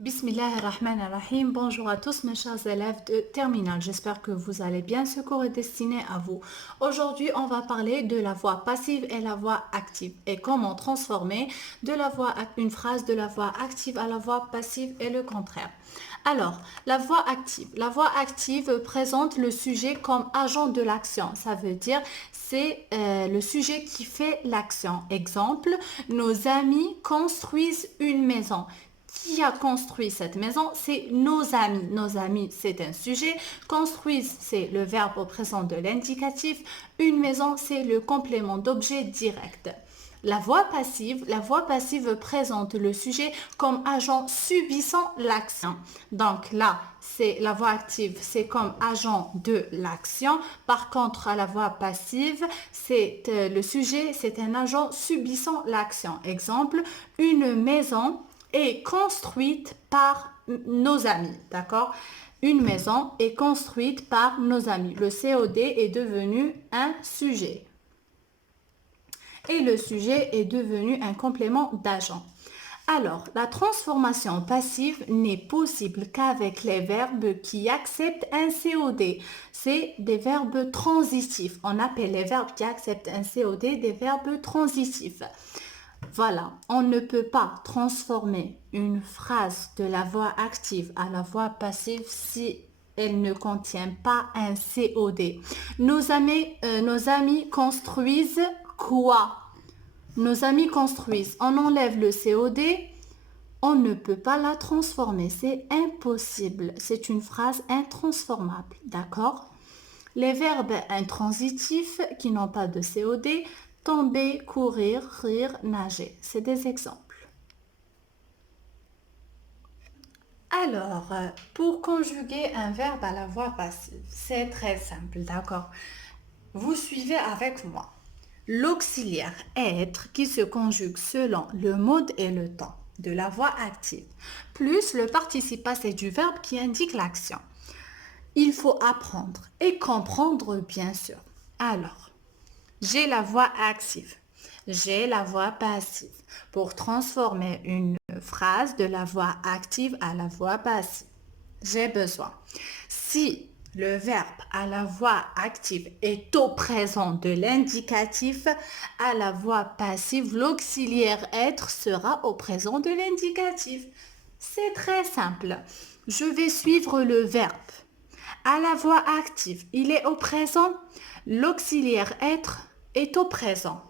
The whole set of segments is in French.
Bismillahirrahmanirrahim. Bonjour à tous mes chers élèves de terminale. J'espère que vous allez bien. Ce cours est destiné à vous. Aujourd'hui, on va parler de la voix passive et la voix active et comment transformer une phrase de la voix active à la voix passive et le contraire. Alors, la voix active. La voix active présente le sujet comme agent de l'action. Ça veut dire c'est le sujet qui fait l'action. Exemple, nos amis construisent une maison. Qui a construit cette maison? C'est nos amis. Nos amis, c'est un sujet. Construisent, c'est le verbe au présent de l'indicatif. Une maison, c'est le complément d'objet direct. La voix passive présente le sujet comme agent subissant l'action. Donc là, c'est la voix active, c'est comme agent de l'action. Par contre, à la voix passive, c'est le sujet, c'est un agent subissant l'action. Exemple, une maison est construite par nos amis, d'accord? Une maison est construite par nos amis. Le COD est devenu un sujet. Et le sujet est devenu un complément d'agent. Alors, la transformation passive n'est possible qu'avec les verbes qui acceptent un COD. C'est des verbes transitifs. On appelle les verbes qui acceptent un COD des verbes transitifs. Voilà, on ne peut pas transformer une phrase de la voix active à la voix passive si elle ne contient pas un COD. Nos amis construisent quoi? Nos amis construisent. On enlève le COD, on ne peut pas la transformer. C'est impossible. C'est une phrase intransformable. D'accord? Les verbes intransitifs qui n'ont pas de COD, tomber, courir, rire, nager. C'est des exemples. Alors, pour conjuguer un verbe à la voix passive, c'est très simple, d'accord? Vous suivez avec moi. L'auxiliaire être qui se conjugue selon le mode et le temps de la voix active, plus le participe passé du verbe qui indique l'action. Il faut apprendre et comprendre bien sûr. Alors, j'ai la voix active, j'ai la voix passive. Pour transformer une phrase de la voix active à la voix passive, j'ai besoin. Si le verbe à la voix active est au présent de l'indicatif, à la voix passive, l'auxiliaire être sera au présent de l'indicatif. C'est très simple. Je vais suivre le verbe. À la voix active, il est au présent. L'auxiliaire être est au présent.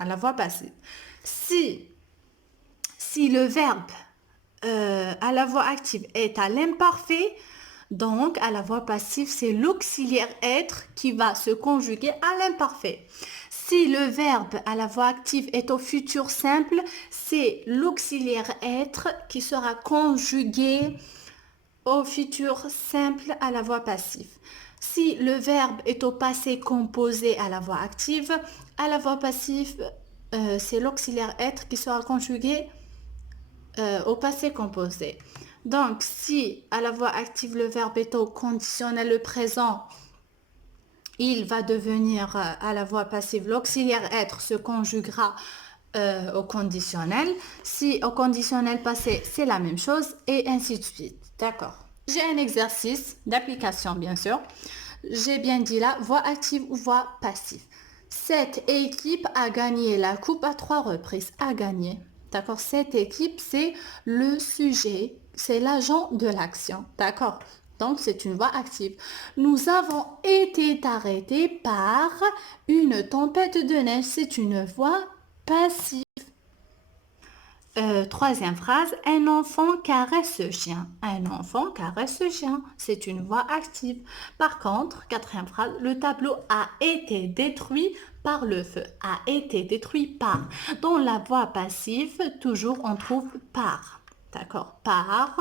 À la voix passive. Si le verbe à la voix active est à l'imparfait, donc à la voix passive, c'est l'auxiliaire être qui va se conjuguer à l'imparfait. Si le verbe à la voix active est au futur simple, c'est l'auxiliaire être qui sera conjugué au futur simple à la voix passive. Si le verbe est au passé composé à la voix active, à la voix passive, c'est l'auxiliaire être qui sera conjugué au passé composé. Donc, si à la voix active, le verbe est au conditionnel le présent, il va devenir à la voix passive, l'auxiliaire être se conjuguera au conditionnel. Si au conditionnel passé, c'est la même chose et ainsi de suite. D'accord. J'ai un exercice d'application, bien sûr. J'ai bien dit là, voix active ou voix passive. Cette équipe a gagné la coupe à 3 reprises. A gagné. D'accord. Cette équipe, c'est le sujet, c'est l'agent de l'action. D'accord. Donc, c'est une voix active. Nous avons été arrêtés par une tempête de neige. C'est une voix passive. Troisième phrase, un enfant caresse ce chien. Un enfant caresse ce chien. C'est une voix active. Par contre, quatrième phrase, le tableau a été détruit par le feu. A été détruit par. Dans la voix passive, toujours on trouve par. D'accord? Par,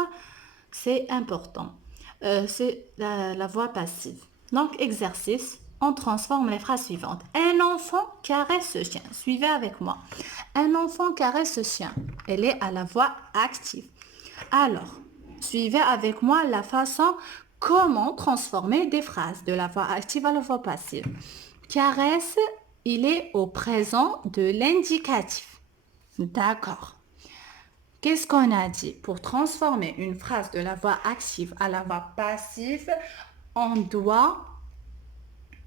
c'est important. C'est la voix passive. Donc, exercice. On transforme les phrases suivantes. Un enfant caresse ce chien. Suivez avec moi. Un enfant caresse ce chien. Elle est à la voix active. Alors, suivez avec moi la façon comment transformer des phrases de la voix active à la voix passive. Caresse, il est au présent de l'indicatif. D'accord. Qu'est-ce qu'on a dit? Pour transformer une phrase de la voix active à la voix passive, on doit,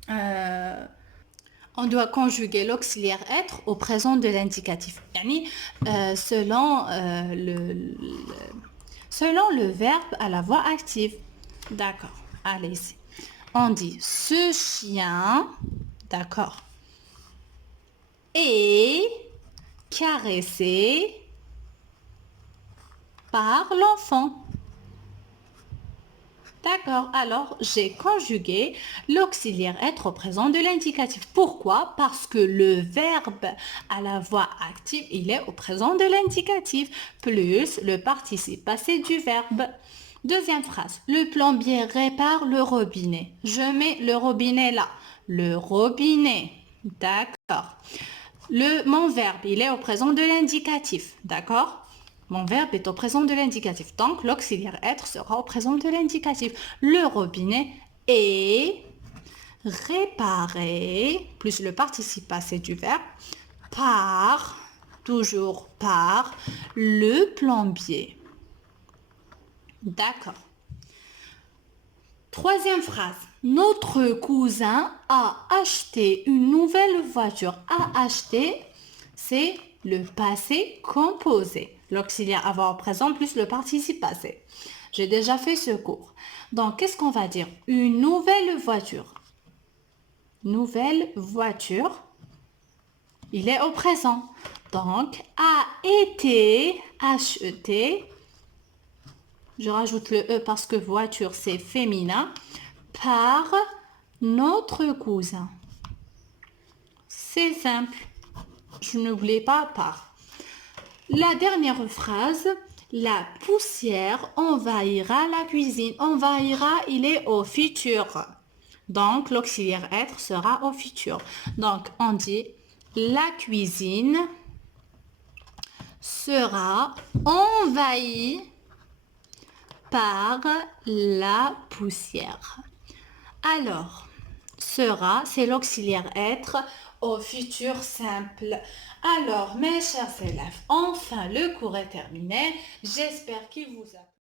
euh, on doit conjuguer l'auxiliaire être au présent de l'indicatif. Yani, selon le verbe à la voix active. D'accord. Allez-y. On dit ce chien, d'accord, est caressé par l'enfant. D'accord, alors j'ai conjugué l'auxiliaire être au présent de l'indicatif. Pourquoi? Parce que le verbe à la voix active, il est au présent de l'indicatif, plus le participe passé du verbe. Deuxième phrase, le plombier répare le robinet. Je mets le robinet là. Le robinet, d'accord. Mon verbe, il est au présent de l'indicatif, d'accord? Mon verbe est au présent de l'indicatif. Donc, l'auxiliaire être sera au présent de l'indicatif. Le robinet est réparé, plus le participe passé du verbe, par, toujours par, le plombier. D'accord. Troisième phrase. Notre cousin a acheté une nouvelle voiture. A acheté, c'est le passé composé. L'auxiliaire avoir au présent plus le participe passé. J'ai déjà fait ce cours. Donc, qu'est-ce qu'on va dire? Une nouvelle voiture. Nouvelle voiture. Il est au présent. Donc, a été acheté. Je rajoute le E parce que voiture, c'est féminin. Par notre cousin. C'est simple. Je n'oublie pas par. La dernière phrase, la poussière envahira la cuisine. Envahira, il est au futur. Donc, l'auxiliaire être sera au futur. Donc, on dit la cuisine sera envahie par la poussière. Alors, sera, c'est l'auxiliaire être au futur simple. Alors, mes chers élèves, enfin, le cours est terminé. J'espère qu'il vous a plu.